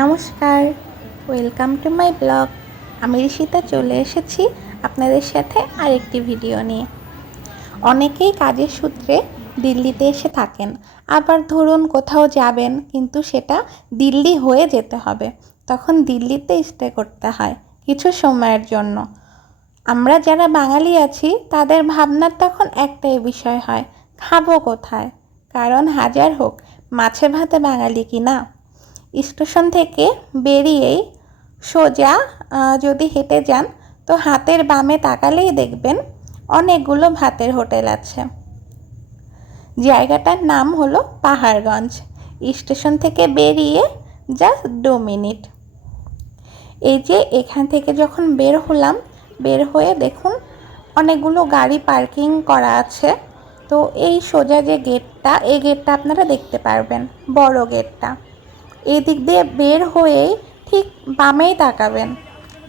নমস্কার welcome to my blog আমি ঋষিতা চলে এসেছি আপনাদের সাথে আরেকটি ভিডিও নিয়ে। অনেকেই কাজের সূত্রে দিল্লিতে এসে থাকেন, আবার ধরুন কোথাও যাবেন, কিন্তু সেটা দিল্লি হয়ে যেতে হবে। তখন দিল্লিতে স্টে করতে হয়, কিছু সময়ের জন্য। আমরা যারা বাঙালি আছি, তাদের ভাবনার তখন একটাই বিষয় হয়, খাব কোথায়? কারণ হাজার হোক, মাছে ভাতে বাঙালি কি না? স্টেশন থেকে বেরিয়েই সোজা যদি হেঁটে যান, তো হাতের বামে তাকালেই দেখবেন অনেকগুলো ভাতের হোটেল আছে। জায়গাটার নাম হলো পাহাড়গঞ্জ। স্টেশন থেকে বেরিয়ে জাস্ট দু মিনিট। এই যে এখান থেকে যখন বের হলাম বের হয়ে দেখুন, অনেকগুলো গাড়ি পার্কিং করা আছে। তো এই সোজা যে গেটটা, এই গেটটা আপনারা দেখতে পারবেন, বড় গেটটা। এই দিক দিয়ে বের হয়েই ঠিক বামেই তাকাবেন।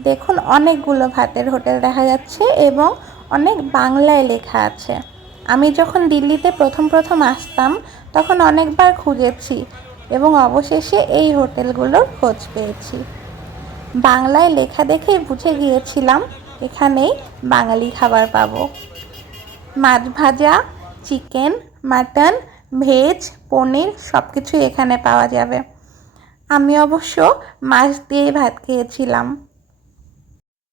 দেখুন, অনেকগুলো ভাতের হোটেল দেখা যাচ্ছে এবং অনেক বাংলায় লেখা আছে। আমি যখন দিল্লিতে প্রথম প্রথম আসতাম, তখন অনেকবার খুঁজেছি এবং অবশেষে এই হোটেলগুলোর খোঁজ পেয়েছি। বাংলায় লেখা দেখেই বুঝে গিয়েছিলাম এখানেই বাঙালি খাবার পাব। মাছ ভাজা চিকেন মাটন ভেজ পনির সব কিছুই এখানে পাওয়া যাবে। আমি অবশ্য মাছ দিয়েই ভাত খেয়েছিলাম।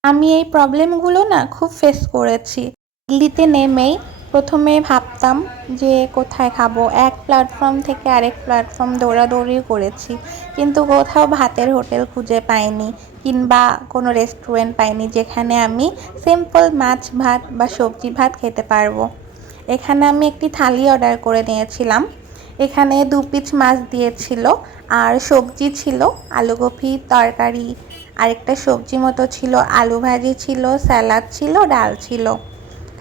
আমি এই প্রবলেমগুলো না খুব ফেস করেছি। দিল্লিতে নেমেই প্রথমে ভাবতাম যে কোথায় খাব, এক প্ল্যাটফর্ম থেকে আরেক প্ল্যাটফর্ম দৌড়াদৌড়ি করেছি। কিন্তু কোথাও ভাতের হোটেল খুঁজে পাইনি কিংবা কোনো রেস্টুরেন্ট পাইনি যেখানে আমি সিম্পল মাছ ভাত বা সবজি ভাত খেতে পারব। এখানে আমি একটি থালি অর্ডার করে নিয়েছিলাম। এখানে দু পিস মাছ দিয়েছিল আর সবজি ছিল আলুকপি তরকারি, আরেকটা সবজি মতো ছিল, আলু ভাজি ছিল, স্যালাড ছিল, ডাল ছিল।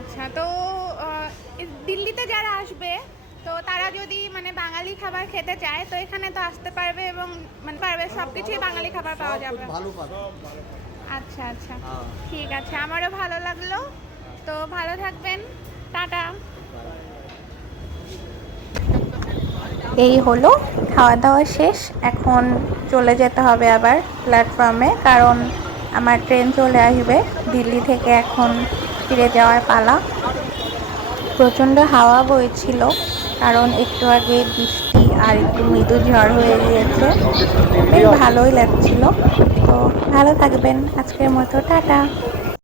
আচ্ছা তো দিল্লিতে যারা আসবে তো তারা যদি মানে বাঙালি খাবার খেতে চায় তো এখানে তো আসতে পারবে এবং মানে পারবে সব কিছুই বাঙালি খাবার পাওয়া যাবে। ভালো আচ্ছা আচ্ছা। হ্যাঁ। ঠিক আছে আমারও ভালো লাগল। তো ভালো থাকবেন। টাটা। এই হলো খাওয়া দাওয়া শেষ। এখন চলে যেতে হবে আবার প্ল্যাটফর্মে কারণ আমার ট্রেন চলে আসবে। দিল্লি থেকে এখন ফিরে যাওয়ার পালা। প্রচণ্ড হাওয়া বইছিল, কারণ একটু আগে বৃষ্টি আর একটু মৃদু ঝড় হয়ে গিয়েছে। বেশ ভালোই লাগছিল। তো ভালো থাকবেন। আজকের মতো, টাটা।